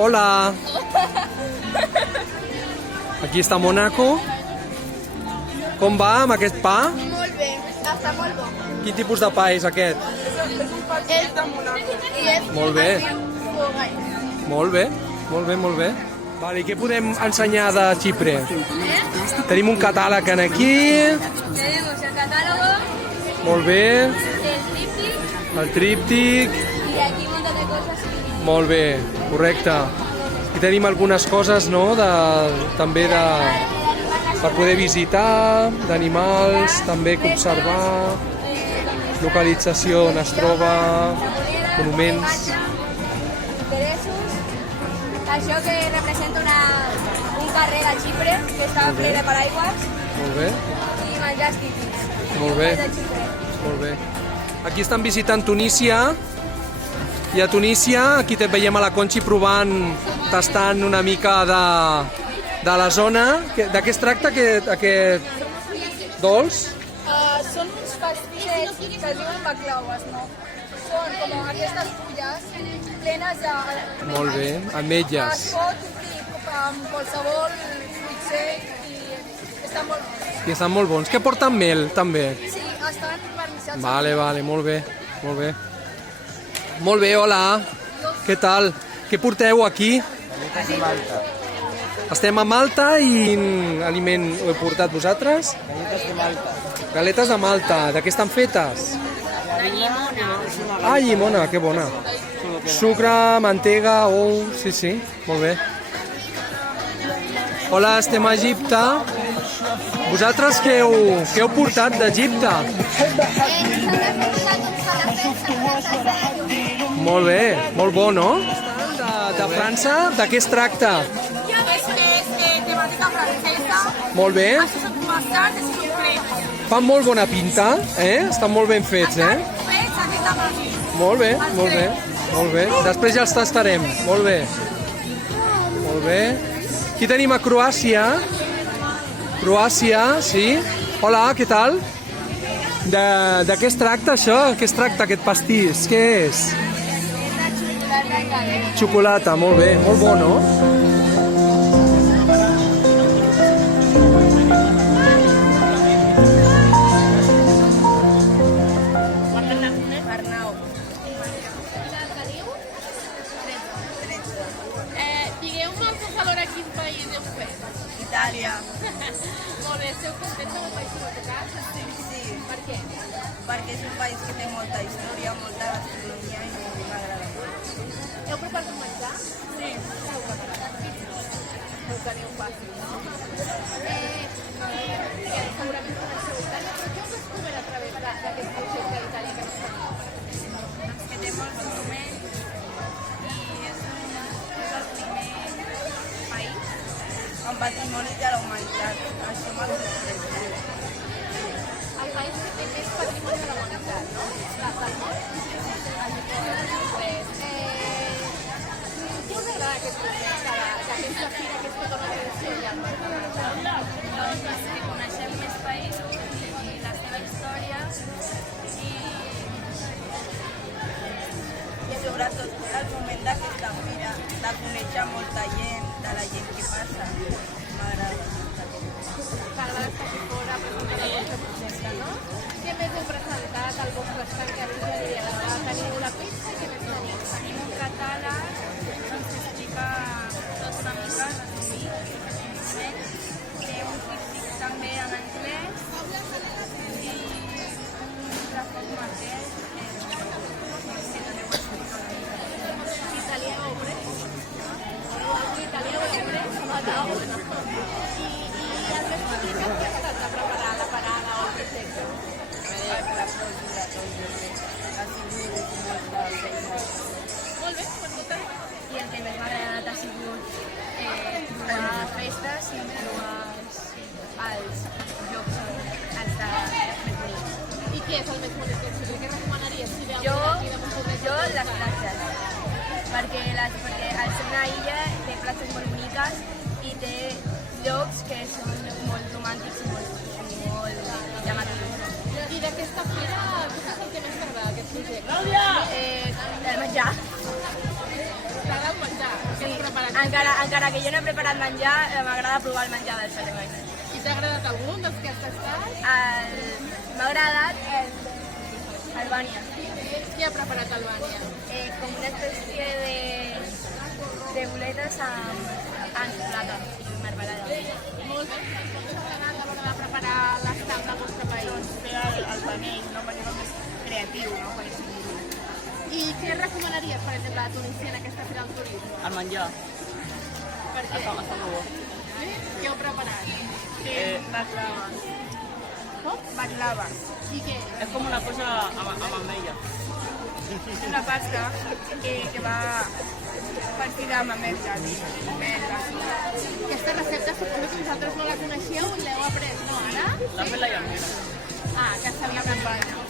Hola. Aquí està Mónaco. Com va amb aquest pa? Molt bé, està molt bo. Quin tipus de pa és aquest? És de Mónaco. Molt bé. Molt bé, molt bé, molt bé. Vale, i què podem ensenyar de Xipre? Tenim un catàleg aquí. Tenemos el catálogo, Molt bé. el tríptic El tríptic. y aquí un montón de cosas. Molt bé, correcte. Aquí tenim algunes coses, no?, també per poder visitar, d'animals, també que observar, localització on es troba, monuments. Interessos. Això que representa un carrer a Xipre, que està ple de paraigües, Molt bé, i menjars típics. Molt bé. De Xipre. molt bé. Aquí estan visitant Tunísia, i a Tunísia, aquí te veiem a la Conxi provant, tastant una mica de la zona. De què es tracta aquest dolç? Són uns pastissets que es diuen baklaves, no? Són com aquestes fulles plenes de... Molt bé, ametlles. Es pot omplir amb qualsevol fruit sec i estan molt bons. I estan molt bons. Que porten mel, també. Sí, estan vernissats. Vale, vale, molt bé, molt bé. Molt bé, hola. Què tal? Què porteu aquí? Galetes de Malta. Estem a Malta i quin aliment ho heu portat vosaltres? Galetes de Malta. Galetes de Malta. De què estan fetes? Ah, llimona, que bona. Sucre, mantega, ou... Sí, sí, molt bé. Hola, estem a Egipte. Vosaltres què heu portat d'Egipte? Molt bé, molt bo, no? De França, de què es tracta? És temàtica francesa. Molt bé. Això són croissants, és un crep. Fan molt bona pinta, Estan molt ben fets, Fets aquí de Brasil. Molt bé, molt bé, molt bé. Després ja els tastarem. Molt bé. Molt bé. Aquí tenim a Croàcia. Croàcia, sí. Hola, què tal? De què es tracta això? Què es tracta aquest pastís? Què és? Xocolata, molt bé, molt bo, no? Arnau. Digueu-me el caçador a quin país heu fet. Itàlia. Molt bé, esteu contents amb el país que heu tocat? Sí, Per què? perquè és un país que té molta història, molta gastronomia i m'agrada molt. Heu preparat un menjar? Sí. Què heu preparat? Ho teniu fàcil, no? Segurament coneixeu Itàlia, però què heu descobert a través d'aquest projecte d'Itàlia que no sabíeu? Doncs que té molts monuments i és el primer país amb patrimoni de la humanitat. Això m'ha sorprès. El país que té més patrimoni de la humanitat, no? Del món? Què us agrada aquest projecte d'aquesta fira que és tota una tradició ja? Doncs que coneixem més països i la seva història i sobretot el moment d'aquesta fira, de conèixer molta gent, de la gent que passa, m'agrada. T'agrada estar aquí fora presentant el vostre projecte, no? Què més heu presentat al vostre estand que avui ja teniu la pizza i què més teniu? Tenim un catàleg on s'explica tot una mica, resumit, té un tríptic també en anglès i un reforç marquès que també ho explica una mica. Italià o pres? Italià o pres? Ah, bueno. I el més complicat que ha estat de preparar la parada o el projecte? La closura, tot jo crec. Ha sigut molta feina. Molt bé, pues moltes gràcies. I el que més m'ha agradat ha sigut trobar festes i trobar els llocs els de més bonics. I què és el més bonic del Xipre? Què recomanaries si veu Jo, aquí de Montornès? jo les platges, perquè al ser una illa té platges molt boniques i té llocs que són molt romàntics i molt llamatius. I d'aquesta fira, què és el que més t'agrada d'aquest projecte? El menjar. T'agrada el menjar? Què has preparat? encara que jo no he preparat menjar, m'agrada provar el menjar del Xatemoy. I t'ha agradat algun dels que has tastat? M'ha agradat Albània. Qui ha preparat Albània? Com una espècie de boletes amb xocolata i marmelada. Molt bé. Com us ha agradat a l'hora de preparar l'estam del vostre país? Fer el panell, no? Perquè és més creatiu, no? Per així dir-ho. I què recomanaries, per exemple, a Tunísia en aquesta fira del turisme? El menjar, Per què? està molt bo. Sí? Què heu preparat? Baklaves. Com? Baklaves. I què? És com una cosa amb ametlla. És una pasta que va partida amb ametlles i mel. Aquesta recepta suposo que vosaltres no la coneixeu i l'heu après, no, ara? La fet la llamera. Ah, que sabia campanya.